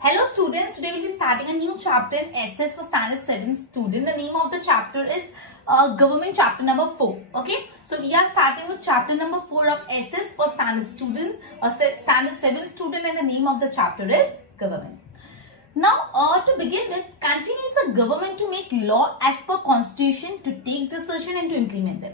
Hello students, today we'll be starting a new chapter in SS for standard 7 student. The name of the chapter is government chapter number 4. Okay, so we are starting with chapter number 4 of SS for standard student or standard 7 student, and the name of the chapter is government. Now to begin with, country needs a government to make law as per constitution, to take decision and to implement them.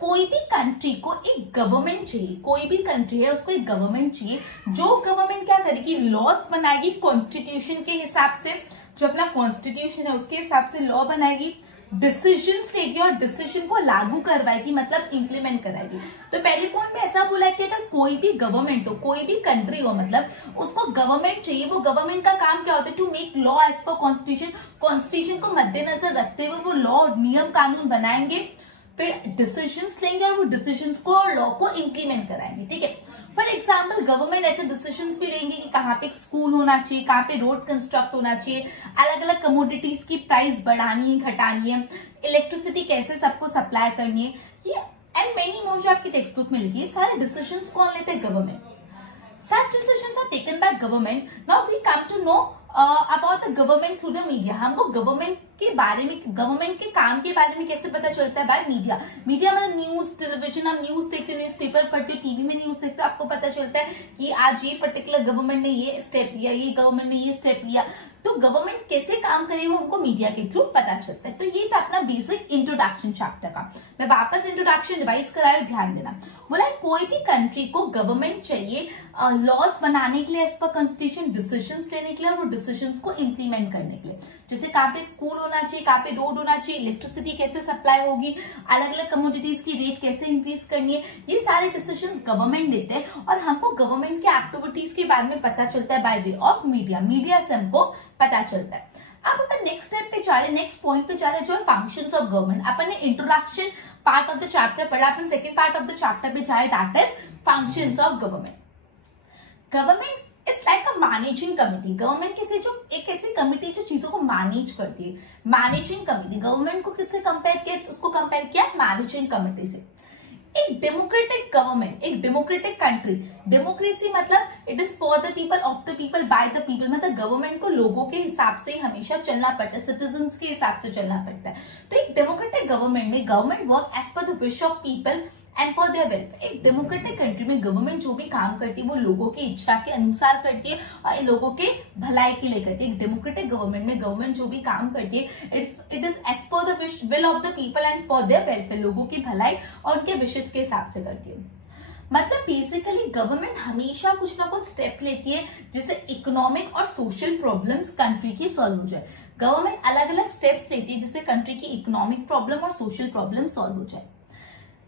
कोई भी country को एक government चाहिए, कोई भी country है उसको एक गवर्नमेंट चाहिए जो गवर्नमेंट क्या करेगी, लॉस बनाएगी कॉन्स्टिट्यूशन के हिसाब से, जो अपना कॉन्स्टिट्यूशन है उसके हिसाब से लॉ बनाएगी, डिसीजंस लेगी और डिसीजन को लागू करवाएगी, मतलब इंप्लीमेंट कराएगी। तो पहले पॉइंट में ऐसा बोला है कि अगर कोई भी गवर्नमेंट हो, कोई भी कंट्री हो, मतलब उसको गवर्नमेंट चाहिए, वो गवर्नमेंट का काम क्या होता है, to make law as per constitution, constitution को मद्देनजर रखते हुए वो लॉ नियम कानून बनाएंगे, फिर डिसीजंस लेंगे और वो डिसीजंस को और लॉ को इंप्लीमेंट कराएंगे। ठीक है, फॉर एग्जाम्पल गवर्नमेंट ऐसे डिसीजंस भी लेंगे कि कहाँ पे स्कूल होना चाहिए, कहाँ पे रोड कंस्ट्रक्ट होना चाहिए, अलग अलग कमोडिटीज की प्राइस बढ़ानी है घटानी है, इलेक्ट्रिसिटी कैसे सबको सप्लाई करनी है, ये एंड मेनी मोर जो आपकी टेक्स्ट बुक में लिखी है। सारे डिसीजंस कौन लेते हैं, government. Such decisions are taken by government. Now we come to know about the government through the media. हमको गवर्नमेंट के बारे में, गवर्नमेंट के काम के बारे में कैसे पता चलता है, बाय मीडिया। मीडिया मतलब न्यूज, टेलीविजन, आप न्यूज देखते हो, न्यूज़पेपर पढ़ते हो, टीवी में न्यूज देखते हो, आपको पता चलता है कि आज ये पर्टिकुलर गवर्नमेंट ने ये स्टेप लिया, ये गवर्नमेंट ने ये स्टेप लिया। तो गवर्नमेंट कैसे काम करे वो हमको मीडिया के थ्रू पता चलता है। तो ये था अपना बेसिक इंट्रोडक्शन चैप्टर का। मैं वापस इंट्रोडक्शन रिवाइज कराया, ध्यान देना। बोला कोई भी कंट्री को गवर्नमेंट चाहिए लॉज बनाने के लिए एज पर कॉन्स्टिट्यूशन, डिसीजंस लेने के लिए और वो डिसीजंस को इंप्लीमेंट करने के लिए। जैसे कहाँ पे स्कूल होना चाहिए, कहाँ पे रोड होना चाहिए, इलेक्ट्रिसिटी कैसे सप्लाई होगी, अलग अलग कमोडिटीज की रेट कैसे इंक्रीज करनी है, ये सारे डिसीजंस गवर्नमेंट लेते हैं और हमको गवर्नमेंट के एक्टिविटीज के बारे में पता चलता है by way of media. Media से हमको पता चलता है। अब अपन नेक्स्ट स्टेप पे जा रहे, नेक्स्ट पॉइंट पे जा रहे जो है फंक्शंस ऑफ गवर्नमेंट। अपन ने introduction part of the chapter पढ़ा, अपन second part of the chapter पे जाए, that is functions of government. Government is like a managing committee. Government किसी जो एक ऐसी कमिटी जो चीजों को मैनेज करती है, मैनेजिंग कमिटी। गवर्नमेंट को किससे कंपेयर किया, उसको कंपेयर किया मैनेजिंग कमिटी से। एक डेमोक्रेटिक गवर्नमेंट, एक डेमोक्रेटिक कंट्री, डेमोक्रेसी मतलब it is for the people, of the people, by the people, मतलब गवर्नमेंट को लोगों के हिसाब से हमेशा चलना पड़ता है, सिटीजन्स के हिसाब से चलना पड़ता है। तो एक डेमोक्रेटिक गवर्नमेंट में government work as per the wish of people and for their welfare. एक डेमोक्रेटिक कंट्री में गवर्नमेंट जो भी काम करती है वो लोगों की इच्छा के अनुसार करती है और लोगों के भलाई के लिए करती है। एक डेमोक्रेटिक गवर्नमेंट में गवर्नमेंट जो भी काम करती है it is as per the will of the people and for their welfare, लोगों की भलाई और उनके विशेष के हिसाब से करती है। मतलब बेसिकली गवर्नमेंट हमेशा कुछ ना कुछ स्टेप लेती है जिससे इकोनॉमिक और सोशल प्रॉब्लम्स कंट्री की सॉल्व हो जाए। गवर्नमेंट अलग अलग स्टेप्स लेती है जिससे कंट्री की इकोनॉमिक प्रॉब्लम और सोशल प्रॉब्लम सॉल्व हो जाए।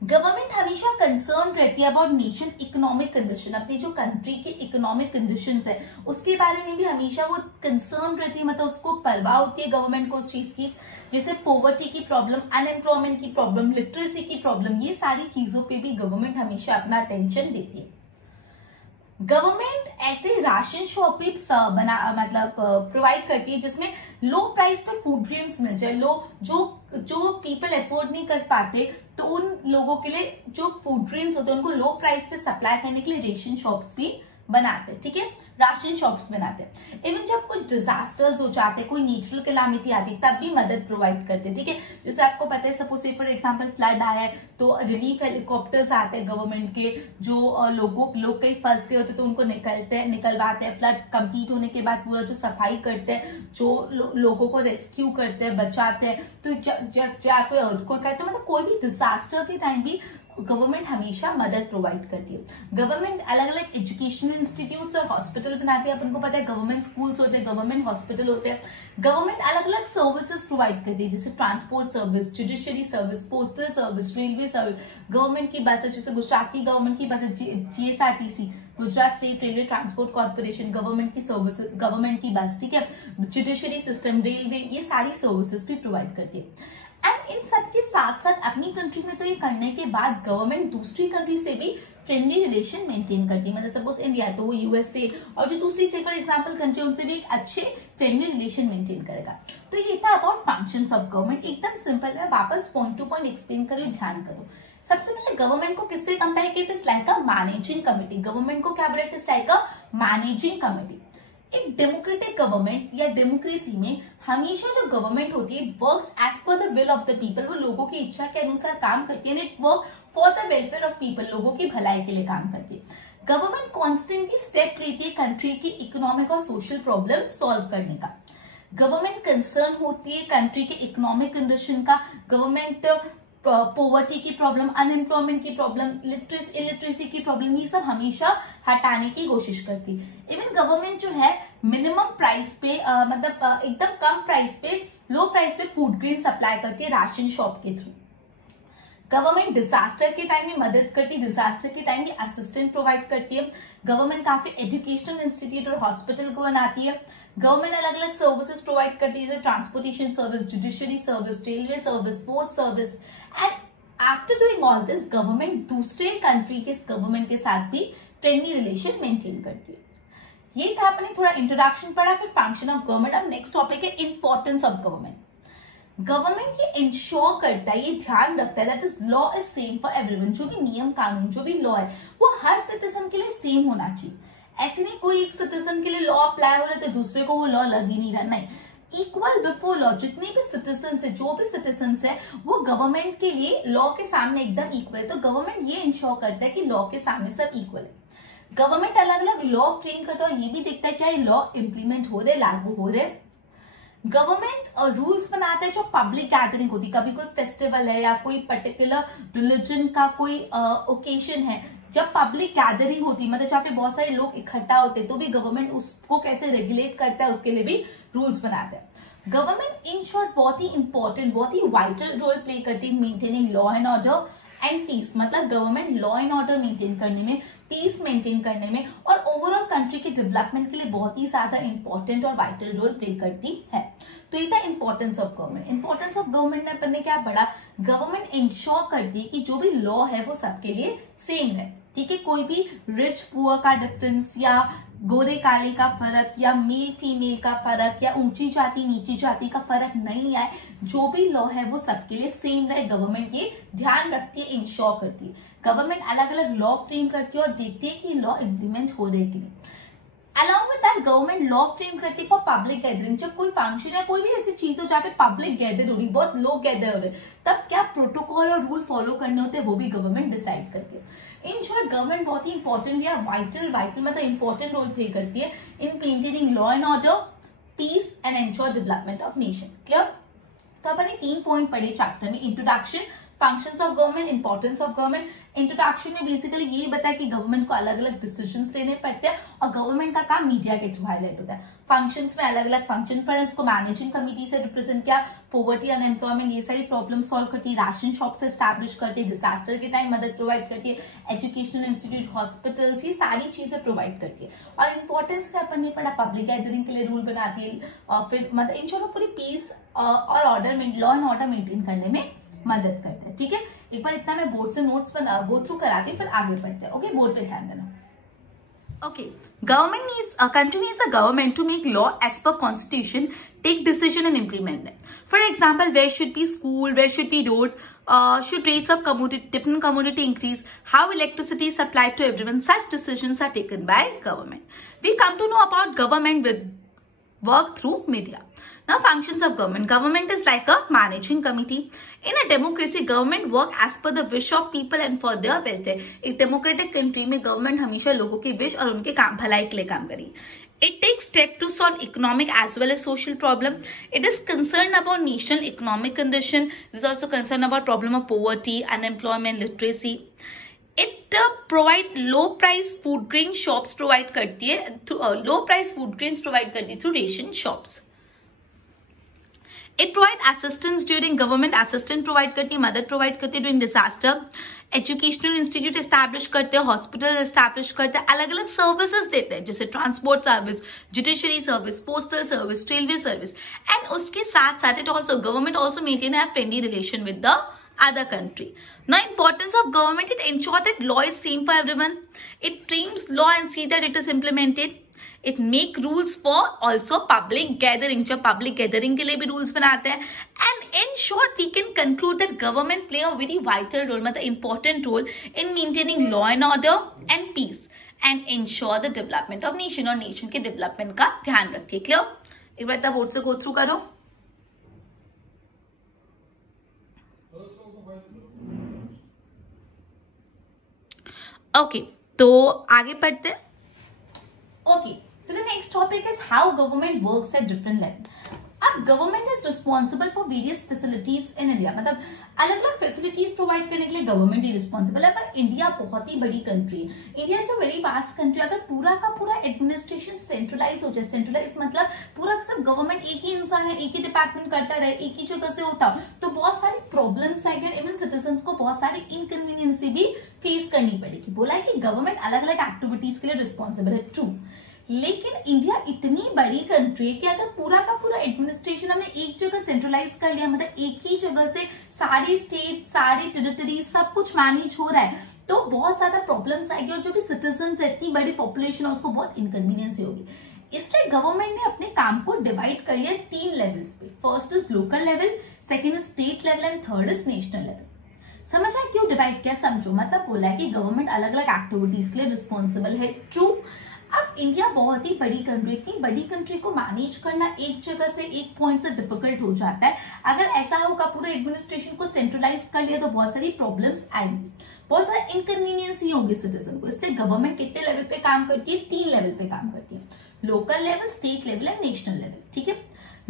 गवर्नमेंट हमेशा कंसर्न रहती है अबाउट नेशन इकोनॉमिक कंडीशन, अपनी जो कंट्री की इकोनॉमिक कंडीशंस है उसके बारे में भी हमेशा वो कंसर्न रहती है, मतलब उसको परवाह होती है गवर्नमेंट को उस चीज की। जैसे पॉवर्टी की प्रॉब्लम, अनएम्प्लॉयमेंट की प्रॉब्लम, लिटरेसी की प्रॉब्लम, ये सारी चीजों पे भी गवर्नमेंट हमेशा अपना अटेंशन देती है। गवर्नमेंट ऐसे राशन शॉप भी मतलब प्रोवाइड करती है जिसमें लो प्राइस पे फूड ग्रेन्स मिल जाए। जो पीपल अफोर्ड नहीं कर पाते तो उन लोगों के लिए जो फूड ग्रेन्स होते हैं उनको लो प्राइस पे सप्लाई करने के लिए रेशन शॉप्स भी बनाते हैं। ठीक है, राशन शॉप्स बनाते हैं। इवन जब कुछ डिजास्टर्स हो जाते हैं, कोई नेचुरल कैलामिटी आती है, तब भी मदद प्रोवाइड करते हैं। ठीक है, जैसे आपको पता है सपोज से फॉर एग्जांपल फ्लड आया है तो रिलीफ हेलीकॉप्टर्स आते हैं गवर्नमेंट के, जो लोग कहीं फंस गए होते तो उनको निकलवाते हैं। फ्लड कंप्लीट होने के बाद पूरा जो सफाई करते हैं, जो लोगों को रेस्क्यू करते हैं, बचाते हैं। तो कोई अर्थक्वेक है तो मतलब कोई भी डिजास्टर के टाइम भी गवर्नमेंट हमेशा मदद प्रोवाइड करती है। गवर्नमेंट अलग अलग एजुकेशनल इंस्टीट्यूट्स और हॉस्पिटल बनाती है। अपन को पता है गवर्नमेंट स्कूल्स होते हैं, गवर्नमेंट हॉस्पिटल होते हैं। गवर्नमेंट अलग अलग सर्विसेज प्रोवाइड करती है जैसे transport service, judiciary service, postal service, railway service. Government की बसेस जैसे गुजरात की गवर्नमेंट की buses GSRTC, Gujarat state railway transport corporation, government की सर्विसेज, गवर्नमेंट की बस। ठीक है, जुडिशियरी सिस्टम, रेलवे, ये सारी सर्विसेज भी प्रोवाइड करती है। एंड इन सब के साथ साथ अपनी कंट्री में तो ये करने के बाद गवर्नमेंट दूसरी कंट्री से भी फ्रेंडली रिलेशन मेंटेन करती है। मतलब सपोज इंडिया तो वो यूएसए और जो दूसरी से फॉर एग्जांपल कंट्री उनसे भी एक अच्छे फ्रेंडली रिलेशन मेंटेन करेगा। तो ये था अबाउट फंक्शंस ऑफ गवर्नमेंट। एकदम सिंपल है, वापस पॉइंट टू पॉइंट एक्सप्लेन करो, ध्यान करो। सबसे पहले गवर्नमेंट को किससे कंपेयर किया, it is like a managing committee. Government को क्या बोला, it is like a managing committee. एक डेमोक्रेटिक गवर्नमेंट या डेमोक्रेसी में हमेशा जो गवर्नमेंट होती है works as per the will of the people, वो लोगों की इच्छा के अनुसार काम करती है। It work for the welfare of people, लोगों की भलाई के लिए काम करती है। गवर्नमेंट कॉन्स्टेंटली स्टेप लेती है कंट्री की इकोनॉमिक और सोशल प्रॉब्लम सॉल्व करने का। गवर्नमेंट कंसर्न होती है कंट्री के इकोनॉमिक कंडीशन का। गवर्नमेंट पॉवर्टी की प्रॉब्लम, अनएम्प्लॉयमेंट की प्रॉब्लम, इलिटरेसी की प्रॉब्लम, ये सब हमेशा हटाने की कोशिश करती है। इवन गवर्नमेंट जो है मिनिमम प्राइस पे एकदम कम प्राइस पे, लो प्राइस पे फूड ग्रेन सप्लाई करती है राशन शॉप के थ्रू। गवर्नमेंट डिजास्टर के टाइम में मदद करती है, डिजास्टर के टाइम में असिस्टेंट प्रोवाइड करती है। गवर्नमेंट काफी एजुकेशनल इंस्टीट्यूट और हॉस्पिटल को बनाती है। गवर्नमेंट अलग अलग सर्विसेज प्रोवाइड करती है, जैसे transportation service, judiciary service, railway service, post service. And after doing all this, government दूसरे कंट्री के गवर्नमेंट के साथ भी फ्रेंडली रिलेशन मेंटेन करती है। ये था, अपने थोड़ा इंट्रोडक्शन पढ़ा, फिर फंक्शन ऑफ गवर्नमेंट। अब नेक्स्ट टॉपिक है इंपॉर्टेंस ऑफ गवर्नमेंट। गवर्नमेंट ये इंश्योर करता है, ये ध्यान रखता है that is law is same for everyone. जो भी नियम कानून, जो भी लॉ है, वो हर सिटीजन के लिए सेम होना चाहिए। ऐसे नहीं कोई एक सिटीजन के लिए लॉ अप्लाई हो रहा है तो दूसरे को वो लॉ लग ही नहीं रहा, नहीं। इक्वल बिफोर लॉ, जितने भी सिटीजन है, जो भी सिटीजन है, वो गवर्नमेंट के लिए लॉ के सामने एकदम इक्वल है। तो गवर्नमेंट ये इंश्योर करता है कि लॉ के सामने सब इक्वल है। गवर्नमेंट अलग अलग लॉ फ्रेम करता है और ये भी देखता है क्या ये लॉ इंप्लीमेंट हो रहे, लागू हो रहे। गवर्नमेंट रूल्स बनाता है जो पब्लिक गैदरिंग होती है, कभी कोई फेस्टिवल है या कोई पर्टिकुलर रिलीजन का कोई ओकेशन है, जब पब्लिक गैदरिंग होती, मतलब जहाँ पे बहुत सारे लोग इकट्ठा होते हैं, तो भी गवर्नमेंट उसको कैसे रेगुलेट करता है, उसके लिए भी रूल्स बनाता है। गवर्नमेंट इन शॉर्ट बहुत ही इंपॉर्टेंट, बहुत ही वाइटल रोल प्ले करती है maintaining law and order and peace. मतलब government law and order maintain करने में, पीस मेंटेन करने में और ओवरऑल कंट्री के डेवलपमेंट के लिए बहुत ही ज्यादा इंपॉर्टेंट और वाइटल रोल प्ले करती है। तो ये था importance of government. Importance of government में अपन ने क्या पढ़ा, गवर्नमेंट इंश्योर करती है कि जो भी लॉ है वो सबके लिए सेम है, ठीक है। कोई भी रिच पुअर का डिफरेंस या गोरे काले का फर्क या मेल फीमेल का फर्क या ऊंची जाति नीची जाति का फर्क नहीं आए, जो भी लॉ है वो सबके लिए सेम रहे। गवर्नमेंट ये ध्यान रखती है, इंश्योर करती है। गवर्नमेंट अलग अलग लॉ फ्रेम करती है और देखती है कि लॉ इम्प्लीमेंट हो रहे कि नहीं। Along with that government law frame करती है फॉर पब्लिक गैदरिंग। जब कोई फंक्शन या कोई भी ऐसी चीज हो जहाँ पे पब्लिक गैदर हो रही, बहुत लोग गैदर हो रहे, तब क्या प्रोटोकॉल और रूल फॉलो करने होते हैं, वो भी गवर्नमेंट डिसाइड करती है। इन शॉर्ट गवर्नमेंट बहुत ही इंपॉर्टेंट या वाइटल मतलब इंपॉर्टेंट रोल प्ले करती है in maintaining law and order, peace and ensure development of nation. Clear? तो अपन ने 3 पॉइंट पढ़े चैप्टर में, introduction, functions of government, importance of government. Introduction में बेसिकली यही बताया कि गवर्नमेंट को अलग अलग डिसीजंस लेने पड़ते हैं और गवर्नमेंट का काम मीडिया के थ्रू हाईलाइट होता है। फंक्शंस में अलग अलग फंक्शन पर इसको मैनेजिंग कमेटी से रिप्रेजेंट किया, पॉवर्टी अनएम्प्लॉयमेंट ये सारी प्रॉब्लम सॉल्व करती है, राशन शॉप से एस्टैब्लिश करती है, डिजास्टर के टाइम मदद प्रोवाइड करती है, एजुकेशनल इंस्टीट्यूट, हॉस्पिटल्स, ये सारी चीजें प्रोवाइड करती है। और इंपॉर्टेंस का अपन ने पढ़ा, पब्लिक गैदरिंग के लिए रूल बनाती है और फिर मतलब इन शॉर्ट पूरी पीस और order, law and order maintain करने में मदद करते हैं, ठीक है। एक बार इतना मैं बोर्ड से नोट्स पर गो थ्रू कराती हूँ, फिर आगे बढ़ते हैं। ओके, बोर्ड पे ध्यान देना। Okay, a country needs a government to make law as per constitution, take decision and implement them. For example, where should be school, where should be road, should rates of different commodity increase, how electricity is supplied to everyone. Such decisions are taken by government. We come to know about government with work through media. Now, functions of government. Government is like a managing committee. In a democracy, government work as per the wish of people and for their welfare. एक democratic country में government हमेशा लोगों की wish और उनके काम भलाई के लिए काम करेगी. It takes steps to solve economic as well as social problem. It is concerned about national economic condition. It is also concerned about problem of poverty, unemployment, literacy. It provide low price food grain shops provide करती है, low price food grains provide करती है through ration shops. It provide assistance during government assistance provide करती है, मदद provide करती है during disaster. Educational institute establish करते हैं, हॉस्पिटल एस्टैब्लिश करते हैं, अलग अलग सर्विसेज देते हैं जैसे transport service, judiciary service, postal service, railway service. And उसके साथ साथ it also government also maintain a friendly relation with the other country. Now, importance of government, it ensures that law is same for everyone. It frames law and see that it is implemented. It make rules for also public gathering. जब public gathering के लिए भी rules बनाते हैं. And in short, we can conclude that government play a very vital role, मतलब important role in maintaining law and order and peace. And ensure the development of nation, और nation के development का ध्यान रखती है। Clear? एक बार board से go through करो। ओके, तो आगे पढ़ते हैं। ओके, तो the next topic is how government works at different level. अब government is responsible for various facilities in India, मतलब अलग अलग फैसिलिटीज प्रोवाइड करने के लिए गवर्नमेंट ही रिस्पॉन्सिबल है। पर इंडिया बहुत ही बड़ी कंट्री है, India is a very vast country. अगर पूरा का पूरा एडमिनिस्ट्रेशन सेंट्रलाइज हो जाए, सेंट्रलाइज मतलब पूरा सब गवर्नमेंट एक ही इंसान है, एक ही डिपार्टमेंट करता रहे, एक ही जगह से होता, तो बहुत सारी प्रॉब्लम्स आएगी और इवन सिटीजन को बहुत सारी इनकन्वीनियंस भी फेस करनी पड़ेगी। बोला है कि गवर्नमेंट अलग अलग एक्टिविटीज के लिए रिस्पॉन्सिबल है, ट्रू, लेकिन इंडिया इतनी बड़ी कंट्री है कि अगर पूरा का पूरा एडमिनिस्ट्रेशन हमने एक जगह सेंट्रलाइज कर लिया, मतलब एक ही जगह से सारी स्टेट, सारी टेरिटरी सब कुछ मैनेज हो रहा है, तो बहुत ज्यादा प्रॉब्लम्स आएगी और जो भी सिटीजन है, इतनी बड़ी पॉपुलेशन है, उसको बहुत इनकन्वीनियंस होगी। इसलिए गवर्नमेंट ने अपने काम को डिवाइड कर लिया 3 लेवल्स पे। First is local level, second is state level and third is national level. समझा क्यों डिवाइड किया? समझो, मतलब बोला है कि गवर्नमेंट अलग अलग एक्टिविटीज के लिए रिस्पॉन्सिबल है, ट्रू। अब इंडिया बहुत ही बड़ी कंट्री, इतनी बड़ी कंट्री को मैनेज करना एक जगह से एक पॉइंट से डिफिकल्ट हो जाता है। अगर ऐसा होगा पूरे एडमिनिस्ट्रेशन को सेंट्रलाइज कर लिया तो बहुत सारी प्रॉब्लम्स आएंगी, बहुत सारा इनकन्वीनियंस ही होगी सिटीजन को। इससे गवर्नमेंट कितने लेवल पे काम करती है? 3 लेवल पे काम करती है, local level, state level and national level. ठीक है,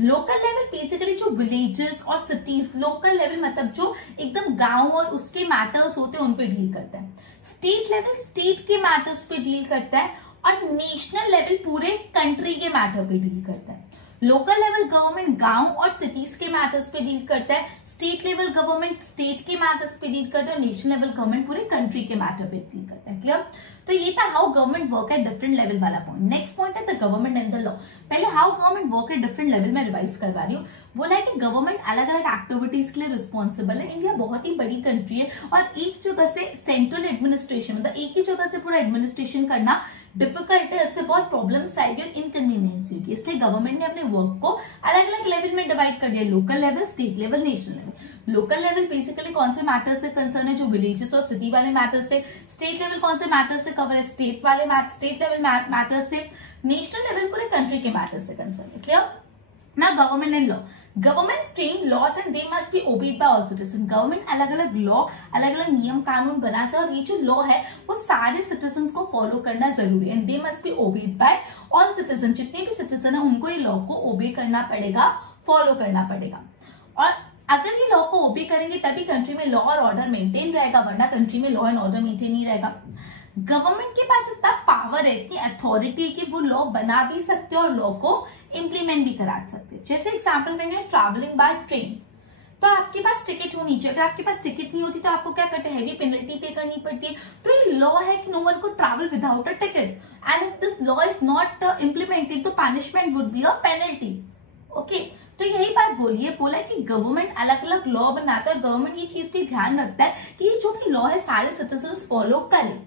लोकल लेवल बेसिकली जो विलेजेस और सिटीज, लोकल लेवल मतलब जो एकदम गांव और उसके मैटर्स होते हैं उन पे डील करता है। स्टेट लेवल स्टेट के मैटर्स पे डील करता है और नेशनल लेवल पूरे कंट्री के मैटर पे डील करता है। लोकल लेवल गवर्नमेंट गांव और सिटीज के मैटर्स पे डील करता है, स्टेट लेवल गवर्नमेंट स्टेट के मैटर्स पे डील करता है और नेशनल लेवल गवर्नमेंट पूरे कंट्री के मैटर पे डील करता है। क्लियर? तो ये था how government work at different level वाला पॉइंट। नेक्स्ट पॉइंट है the government and the law. पहले how government work at different level में रिवाइज करवा रही हूँ। बोला है कि गवर्नमेंट अलग अलग एक्टिविटीज के लिए रिस्पॉन्सिबल है। इंडिया बहुत ही बड़ी कंट्री है और एक जगह से सेंट्रल एडमिनिस्ट्रेशन, मतलब एक ही जगह से पूरा एडमिनिस्ट्रेशन करना डिफिकल्ट है, इससे बहुत प्रॉब्लम्स आएगी और इनकन्वीनियंस होगी। इसलिए गवर्नमेंट ने अपने वर्क को अलग अलग लेवल में डिवाइड कर दिया, local level, state level, national level. Local level basically कौन से मैटर्स से कंसर्न है? जो विलेजेस और सिटी वाले मैटर्स से। स्टेट लेवल कौन से मैटर्स से कवर है? स्टेट लेवल मैटर्स से। नेशनल लेवल पूरे कंट्री के मैटर्स से कंसर्न है। क्लियर? ना government and law. Government frame laws and they must be obeyed by all citizen. Government अलग अलग लॉ, अलग अलग नियम कानून बनाता है और ये जो लॉ है वो सारे सिटीजन को फॉलो करना जरूरी है। And they must be obeyed by all citizen, जितने भी सिटीजन है उनको ये लॉ को ओबे करना पड़ेगा, फॉलो करना पड़ेगा। और अगर ये लॉ को ओबे करेंगे तभी कंट्री में लॉ और ऑर्डर मेंटेन रहेगा, वरना कंट्री में लॉ एंड ऑर्डर मेंटेन नहीं रहेगा। गवर्नमेंट के पास इतना पावर है, इतनी अथॉरिटी है कि वो लॉ बना भी सकते हैं और लॉ को इम्प्लीमेंट भी करा सकते हैं। जैसे एग्जांपल में ट्रैवलिंग बाय ट्रेन, तो आपके पास टिकट होनी चाहिए। अगर आपके पास टिकट नहीं होती तो आपको क्या करते हैं? हैवी पेनल्टी पे करनी पड़ती है। तो ये लॉ है कि नो वन को travel without a ticket, and if this law is not implemented तो punishment would be a penalty. Okay, तो यही बात बोला है कि गवर्नमेंट अलग अलग लॉ बनाता है। गवर्नमेंट ये चीज भी ध्यान रखता है कि ये जो भी लॉ है सारे सिटीजन फॉलो करें।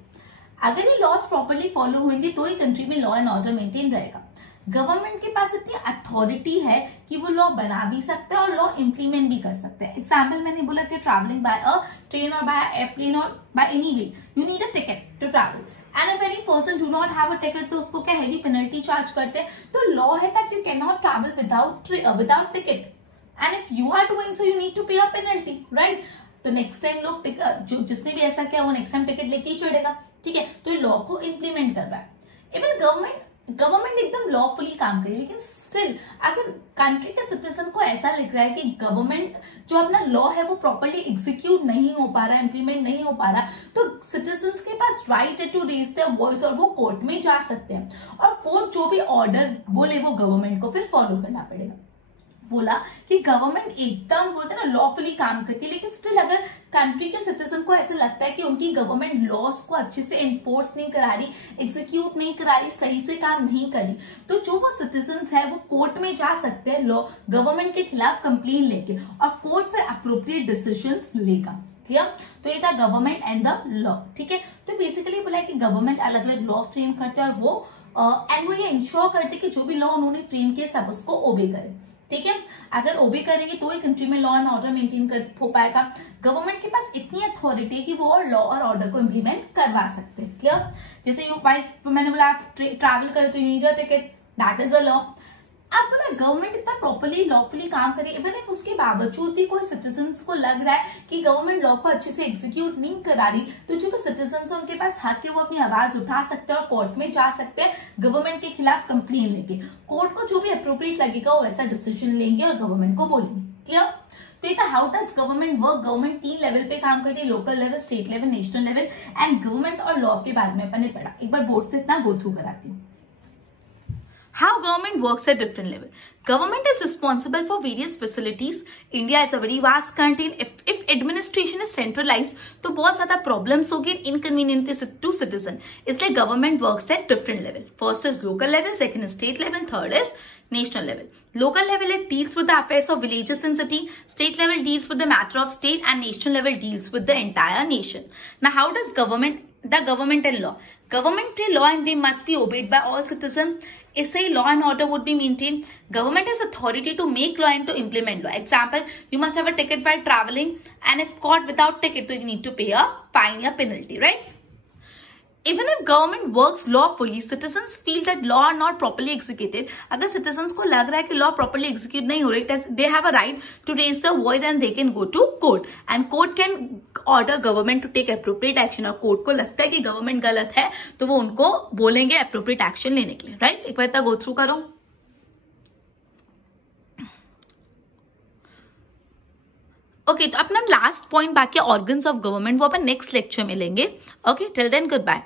अगर ये लॉज प्रॉपर्ली फॉलो होंगे तो ही कंट्री में लॉ एंड ऑर्डर मेंटेन रहेगा। गवर्नमेंट के पास इतनी अथॉरिटी है कि वो लॉ बना भी सकते हैं और लॉ इंप्लीमेंट भी कर सकते हैं। एग्जाम्पल मैंने बोला कि ट्रैवलिंग बाय अ ट्रेन और बाय एयरप्लेन और by any way you need a ticket to travel, and if any person do not have a ticket तो उसको क्या हैवी पेनल्टी चार्ज करते हैं। तो लॉ है that you can not travel without ticket, and if you are doing so you need to pay a penalty, right? तो next time लोग जो जिसने भी ऐसा किया वो नेक्स्ट टाइम टिकट लेके ही चढ़ेगा। ठीक है, तो ये लॉ को इम्प्लीमेंट कर रहा है। इवन गवर्नमेंट एकदम लॉफुली काम करे, लेकिन स्टिल अगर कंट्री के सिटीजन को ऐसा लिख रहा है कि गवर्नमेंट जो अपना लॉ है वो प्रॉपर्ली एग्जीक्यूट नहीं हो पा रहा, इम्प्लीमेंट नहीं हो पा रहा, तो सिटीजन के पास राइट है टू रेज देयर वॉइस और वो कोर्ट में जा सकते हैं और कोर्ट जो भी ऑर्डर बोले वो गवर्नमेंट को फिर फॉलो करना पड़ेगा। बोला कि गवर्नमेंट एकदम बोलते हैं ना लॉफुली काम करती है, लेकिन स्टिल अगर कंट्री के सिटीजन को ऐसा लगता है कि उनकी गवर्नमेंट लॉस को अच्छे से एनफोर्स नहीं करा रही, एग्जीक्यूट नहीं करा रही, सही से काम नहीं कर रही, तो जो वो सिटीजन है वो कोर्ट में जा सकते हैं लॉ गवर्नमेंट के खिलाफ कंप्लेन लेके और कोर्ट फिर अप्रोप्रिएट डिसीजंस लेगा। क्लियर? तो ये था गवर्नमेंट एंड द लॉ। ठीक है, तो बेसिकली बोला है कि गवर्नमेंट अलग अलग लॉ फ्रेम करते हैं और वो ये इंश्योर करते कि जो भी लॉ उन्होंने फ्रेम किया सब उसको ओबे करे। ठीक है, अगर वो भी करेंगे तो ही कंट्री में लॉ एंड ऑर्डर मेंटेन हो पाएगा। गवर्नमेंट के पास इतनी अथॉरिटी है कि वो और लॉ और ऑर्डर को इम्प्लीमेंट करवा सकते हैं। क्लियर? जैसे यू मैंने बोला आप ट्रैवल करें तो you need a ticket, that is a law. अब बोला गवर्नमेंट इतना प्रॉपर्ली लॉफुली काम करे, इवन इफ उसके बावजूद भी कोई सिटीजन्स को लग रहा है कि गवर्नमेंट लॉ को अच्छे से एग्जीक्यूट नहीं करा रही, तो जो सिटीजन्स है उनके पास हक है, वो अपनी आवाज उठा सकते हैं और कोर्ट में जा सकते हैं गवर्नमेंट के खिलाफ कंप्लेन लेके। कोर्ट को जो भी अप्रोप्रिएट लगेगा वो वैसा डिसीजन लेंगे और गवर्नमेंट को बोलेंगे। क्लियर? तो ये था how does government work. Government 3 level पे काम करती है, local level, state level, national level. And government और लॉ के बारे में अपन ने पढ़ा, एक बार बोर्ड से इतना गो थ्रू कराती हूँ। How government works at different level. Government is responsible for various facilities. India is a very vast country. If administration is centralized, तो बहुत ज्यादा problems होगी, inconvenience to citizen. इसलिए government works at different level. First is local level, second is state level, third is national level. Local level it deals with the affairs of villages and city. State level deals with the matter of state, and national level deals with the entire nation. Now, how does the government and law? Government law and they must be obeyed by all citizens. इससे law and order would be maintained. Government has authority to make law and to implement law. Example, you must have a ticket while traveling, and if caught without ticket, so you need to pay a fine or penalty, right? Even if government works lawfully, citizens feel that law are not properly executed. अगर citizens को लग रहा है कि law properly execute नहीं हो रही, they have a right to raise the voice and they can go to court. And court can order government to take appropriate action. और court को लगता है कि government गलत है, तो वो उनको बोलेंगे appropriate action लेने के लिए, right? एक बार तक go through करो. ओके, तो अपना लास्ट पॉइंट बाकी ऑर्गन्स ऑफ गवर्नमेंट वो अपन नेक्स्ट लेक्चर में लेंगे. Okay, till then good bye.